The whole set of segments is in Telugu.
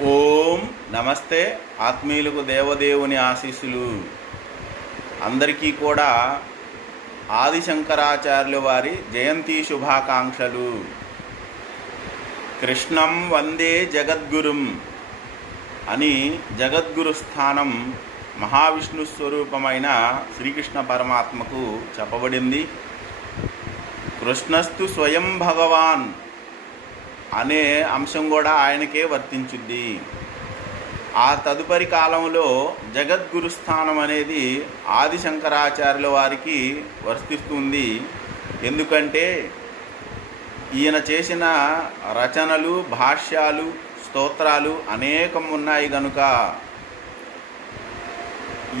ఓం నమస్తే. ఆత్మీయులకు దేవదేవుని ఆశీస్సులు. అందరికీ కూడా ఆదిశంకరాచార్యుల వారి జయంతి శుభాకాంక్షలు. కృష్ణం వందే జగద్గురుం అని జగద్గురు స్థానం మహావిష్ణు స్వరూపమైన శ్రీకృష్ణ పరమాత్మకు చెప్పబడింది. కృష్ణస్తు స్వయం భగవాన్ అనే అంశం కూడా ఆయనకే వర్తించుద్ది. ఆ తదుపరి కాలంలో జగద్గురు స్థానం అనేది ఆదిశంకరాచార్యుల వారికి వర్తిస్తుంది. ఎందుకంటే ఈయన చేసిన రచనలు, భాష్యాలు, స్తోత్రాలు అనేకం ఉన్నాయి కనుక.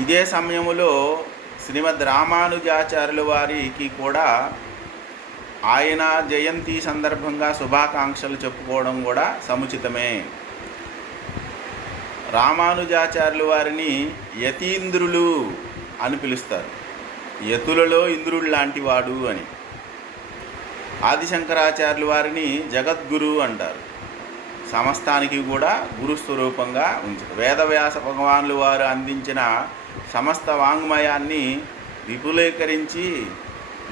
ఇదే సమయంలో శ్రీమద్ రామానుజాచార్యుల వారికి కూడా ఆయన జయంతి సందర్భంగా శుభాకాంక్షలు చెప్పుకోవడం కూడా సముచితమే. రామానుజాచార్యుల వారిని యతీంద్రులు అని పిలుస్తారు. యతులలో ఇంద్రుడు లాంటి వాడు అని. ఆదిశంకరాచార్యుల వారిని జగద్గురు అంటారు. సమస్తానికి కూడా గురుస్వరూపంగా ఉంచారు. వేదవ్యాస భగవానులు వారు అందించిన సమస్త వాంగ్మయాన్ని విపులీకరించి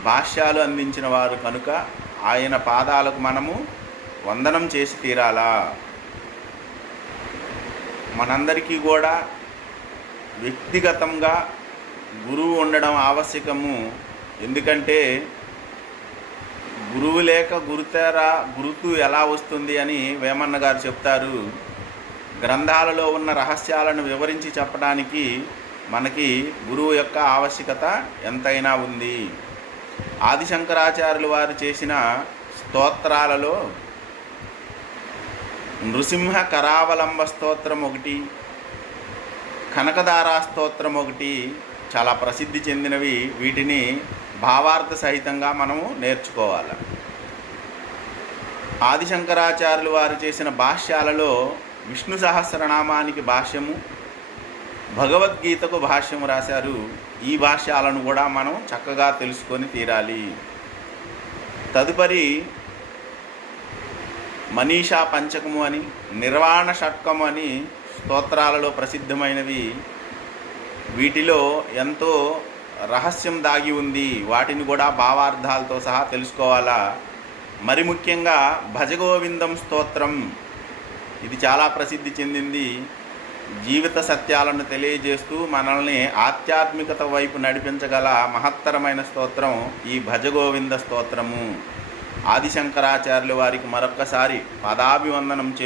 భాష్యాలు అందించిన వారు కనుక ఆయన పాదాలకు మనము వందనం చేసి తీరాలా. మనందరికీ కూడా వ్యక్తిగతంగా గురువు ఉండడం ఆవశ్యకము. ఎందుకంటే గురువు లేక గురుతు ఎలా వస్తుంది అని వేమన్న గారు చెప్తారు. గ్రంథాలలో ఉన్న రహస్యాలను వివరించి చెప్పడానికి మనకి గురువు యొక్క ఆవశ్యకత ఎంతైనా ఉంది. ఆదిశంకరాచార్యులు వారు చేసిన స్తోత్రాలలో నృసింహ కరావలంబ స్తోత్రం ఒకటి, కనకదారా స్తోత్రం ఒకటి చాలా ప్రసిద్ధి చెందినవి. వీటిని భావార్థ సహితంగా మనము నేర్చుకోవాలి. ఆదిశంకరాచార్యులు వారు చేసిన భాష్యాలలో విష్ణు సహస్రనామానికి భాష్యము, భగవద్గీతకు భాష్యము రాశారు. ఈ భాష్యాలను కూడా మనం చక్కగా తెలుసుకొని తీరాలి. తదుపరి మనీషా పంచకము అని, నిర్వాణ షట్కము అని స్తోత్రాలలో ప్రసిద్ధమైనవి. వీటిలో ఎంతో రహస్యం దాగి ఉంది. వాటిని కూడా భావార్థాలతో సహా తెలుసుకోవాలా. మరి ముఖ్యంగా భజగోవిందం స్తోత్రం, ఇది చాలా ప్రసిద్ధి చెందింది. జీవిత సత్యాలను తెలియజేస్తూ మనల్ని ఆధ్యాత్మికత వైపు నడిపించగల మహత్తరమైన స్తోత్రం ఈ భజగోవింద స్తోత్రము. ఆదిశంకరాచార్యుల వారికి మరొక్కసారి పాదాభివందనం